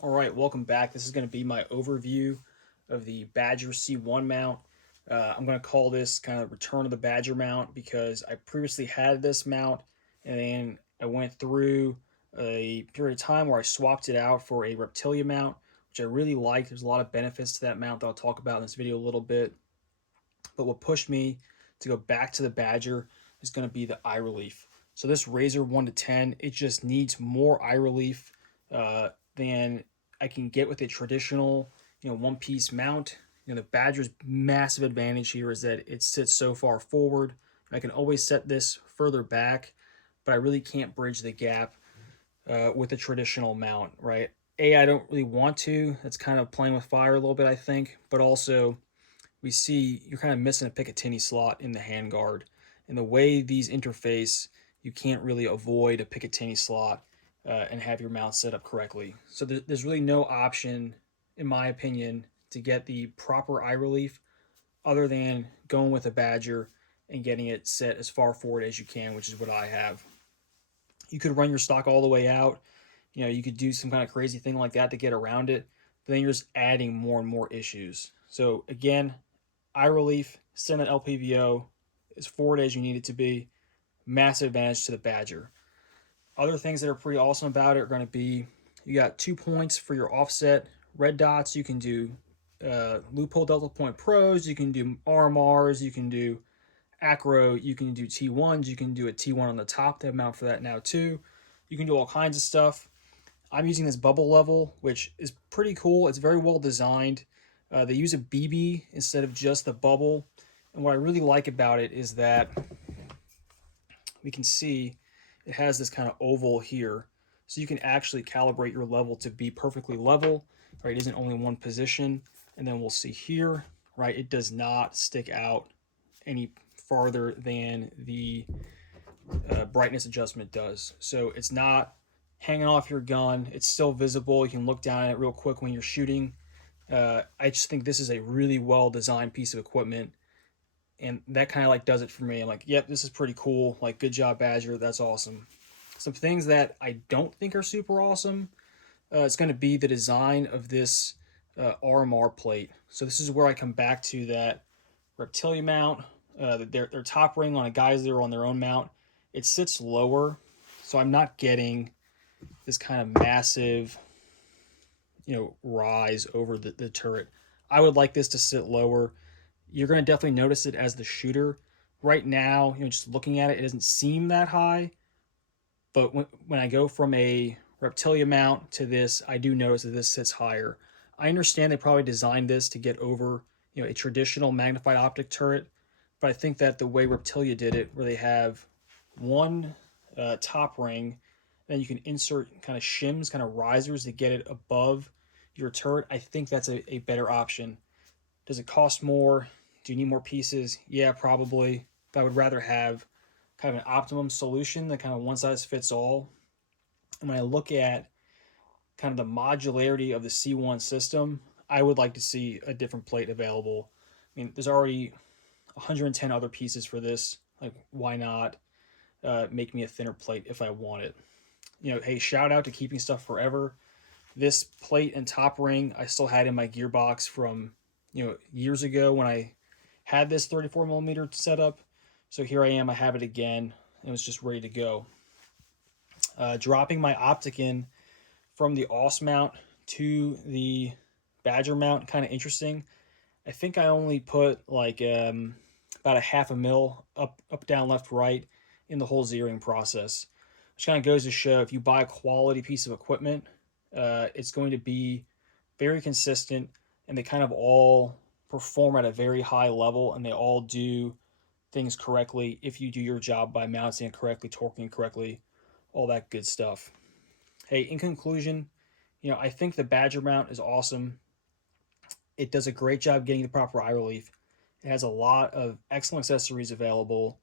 All right, welcome back. This is going to be my overview of the Badger C1 mount. I'm going to call this kind of return of the Badger mount because I previously had this mount and then I went through a period of time where I swapped it out for a Reptilia mount, which I really liked. There's a lot of benefits to that mount that I'll talk about in this video a little bit. But what pushed me to go back to the Badger is going to be the eye relief. So this Razor 1 to 10, it just needs more eye relief than I can get with a traditional, one piece mount. The Badger's massive advantage here is that it sits so far forward. I can always set this further back, but I really can't bridge the gap with a traditional mount, right? I don't really want to. That's kind of playing with fire a little bit, I think. But also, we see you're kind of missing a Picatinny slot in the handguard. And the way these interface, you can't really avoid a Picatinny slot and have your mount set up correctly. So there's really no option, in my opinion, to get the proper eye relief other than going with a Badger and getting it set as far forward as you can, which is what I have. You could run your stock all the way out. You could do some kind of crazy thing like that to get around it. But then you're just adding more and more issues. So again, eye relief, send an LPVO as forward as you need it to be. Massive advantage to the Badger. Other things that are pretty awesome about it are going to be you got 2 points for your offset red dots. You can do loophole delta point pros. You can do RMRs. You can do acro. You can do T1s. You can do a T1 on the top. They have mount for that now too. You can do all kinds of stuff. I'm using this bubble level, which is pretty cool. It's very well designed. They use a BB instead of just the bubble. And what I really like about it is that we can see it has this kind of oval here. So you can actually calibrate your level to be perfectly level, right? It isn't only one position. And then we'll see here, right? It does not stick out any farther than the brightness adjustment does. So it's not hanging off your gun. It's still visible. You can look down at it real quick when you're shooting. I just think this is a really well designed piece of equipment, and that kind of like does it for me. I'm like, yep, this is pretty cool. Like, good job, Badger. That's awesome. Some things that I don't think are super awesome. It's going to be the design of this RMR plate. So this is where I come back to that Reptilia mount. Their top ring on a Geyser on their own mount, it sits lower, so I'm not getting this kind of massive, rise over the turret. I would like this to sit lower. You're going to definitely notice it as the shooter. Right now, just looking at it, it doesn't seem that high. But when I go from a Reptilia mount to this, I do notice that this sits higher. I understand they probably designed this to get over, a traditional magnified optic turret, but I think that the way Reptilia did it, where they have one top ring, then you can insert kind of shims, kind of risers to get it above your turret. I think that's a better option. Does it cost more? Do you need more pieces? Yeah, probably. But I would rather have kind of an optimum solution than kind of one size fits all. And when I look at kind of the modularity of the C1 system, I would like to see a different plate available. I mean, there's already 110 other pieces for this. Like, why not make me a thinner plate if I want it? Hey, shout out to keeping stuff forever. This plate and top ring I still had in my gearbox from years ago when I had this 34 millimeter setup. So here I am. I have it again. It was just ready to go. Dropping my optic in from the OS mount to the Badger mount, kind of interesting. I think I only put like about a half a mil up, down, left, right in the whole zeroing process, which kind of goes to show if you buy a quality piece of equipment, it's going to be very consistent, and they kind of all perform at a very high level, and they all do things correctly if you do your job by mounting it correctly, torquing it correctly, all that good stuff. Hey, in conclusion, I think the Badger mount is awesome. It does a great job getting the proper eye relief. It has a lot of excellent accessories available.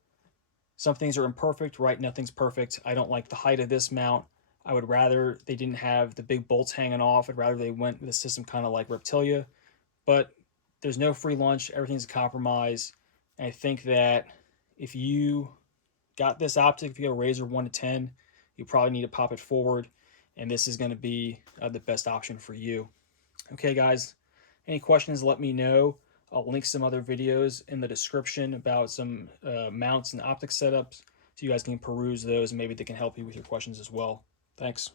Some things are imperfect, right? Nothing's perfect. I don't like the height of this mount. I would rather they didn't have the big bolts hanging off. I'd rather they went with a system kind of like Reptilia. But there's no free lunch. Everything's a compromise. And I think that if you got this optic, if you got a Razor 1 to 10, you probably need to pop it forward. and this is going to be the best option for you. Okay, guys, any questions, let me know. I'll link some other videos in the description about some mounts and optic setups, so you guys can peruse those and maybe they can help you with your questions as well. Thanks.